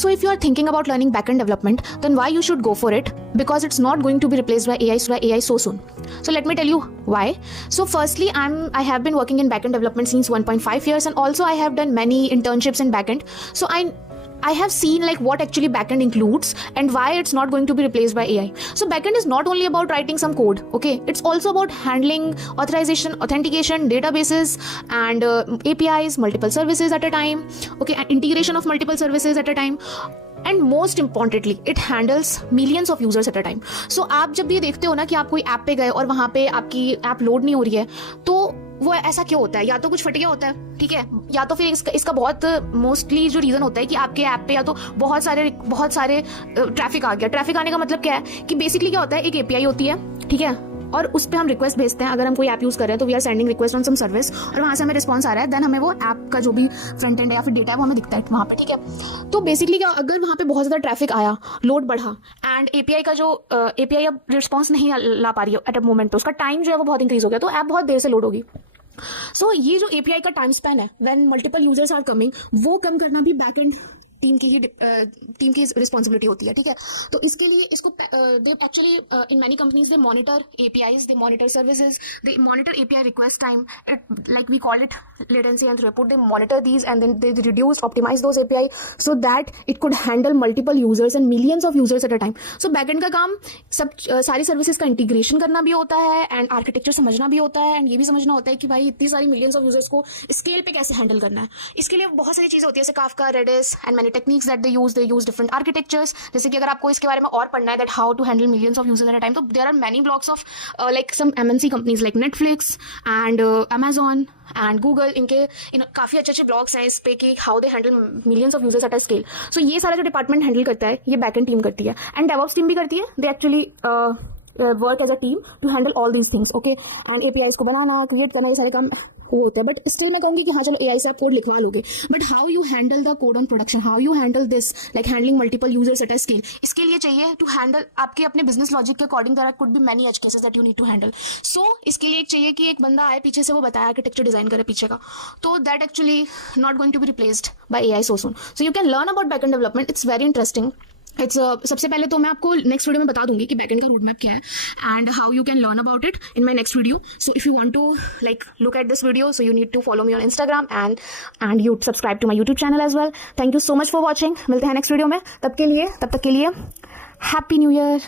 So if you are thinking about learning backend development, then why you should go for it? Because it's not going to be replaced by AI so soon. So let me tell you why. So firstly, I have been working in backend development since 1.5 years, and also I have done many internships in backend. So I have seen like what actually backend includes and why it's not going to be replaced by AI. So backend is not only about writing some code, okay? It's also about handling authorization, authentication, databases, and APIs, multiple services at a time, okay, and integration of multiple services at a time. And most importantly it handles millions of users at a time. So आप जब भी देखते हो ना कि आप कोई app पे गए और वहाँ पे आपकी ऐप लोड नहीं हो रही है, तो वो ऐसा क्यों होता है? या तो कुछ फट गया होता है, ठीक है, या तो फिर इसका बहुत मोस्टली जो रीजन होता है कि आपके ऐप पे या तो बहुत सारे ट्रैफिक आ गया. ट्रैफिक आने का मतलब क्या है कि बेसिकली क्या होता है, एक एपीआई होती है, ठीक है, और उस पर हम रिक्वेस्ट भेजते हैं. अगर हम कोई ऐप यूज कर रहे हैं तो we are sending request on some service, और वहां से हमें रिस्पॉन्स आ रहा है, देन हमें वो ऐप का जो भी फ्रंट एंड है या फिर डेटा है वो हमें दिखता है वहां पे, ठीक है. तो बेसिकली क्या, अगर वहां पे बहुत ज्यादा ट्रैफिक आया, लोड बढ़ा, एंड एपीआई का जो एपीआई अब रिस्पॉन्स नहीं ला पा रही है एट अ मोमेंट, तो उसका टाइम जो है वो बहुत इंक्रीज हो गया, तो ऐप बहुत देर से लोड होगी. सो ये जो एपीआई का टाइम स्पैन है when multiple users are coming, वो कम करना भी बैकएंड टीम की रिस्पॉन्सिबिलिटी होती है, ठीक है. तो इसके लिए इसको they actually in many companies they monitor APIs, they monitor services, they monitor API request time, like we call it latency and throughput. They monitor these and then they reduce, optimize those API so that it could handle multiple users and millions of users at a time. So backend का काम सब सारी services का integration करना भी होता है, and architecture समझना भी होता है, एंड ये भी समझना होता है कि भाई इतनी सारी मिलियंस ऑफ यूजर्स को स्केल पे कैसे हैंडल करना है. इसके लिए बहुत सारी चीजें होती है, जैसे Kafka, Redis and many techniques that they use different architectures. जैसे कि अगर आपको इसके बारे में और पढ़ना है that how to handle millions of users at a time, तो there are many blocks of like some MNC companies like Netflix and Amazon and Google, इनके काफी अच्छे ब्लॉग्स हैं इस पे कि how they handle millions of users at a scale. So ये सारा जो डिपार्टमेंट हैंडल करता है ये बैकएंड टीम करती है, एंड डेवऑप्स टीम भी करती है. They actually work as a team to handle all these things, okay. And APIs को बनाना, क्रिएट करना, ये सारे काम वो होता है. बट स्टिल मैं कहूंगी कि हाँ चलो एआई से आप कोड लिखवा लोगे, but how you handle the code on production, how you handle this like handling multiple users at a scale, इसके लिए चाहिए टू हैंडल आपके अपने बिजनेस लॉजिक के according there could be many edge cases that you need to handle. So इसके लिए चाहिए कि एक बंदा आए पीछे से, वो बताया आर्किटेक्चर डिजाइन करे पीछे का, तो that actually not going to be replaced by AI so soon. So you can learn about backend development, it's very interesting. सबसे पहले तो मैं आपको नेक्स्ट वीडियो में बता दूंगी कि बैकएंड का रोड मैप क्या है and how you can learn about it in my next video. So if you want to like look at this video, so you need to follow me on Instagram and you subscribe to my YouTube channel as well. Thank you so much for watching. मिलते हैं next video में. तब तक के लिए happy new year.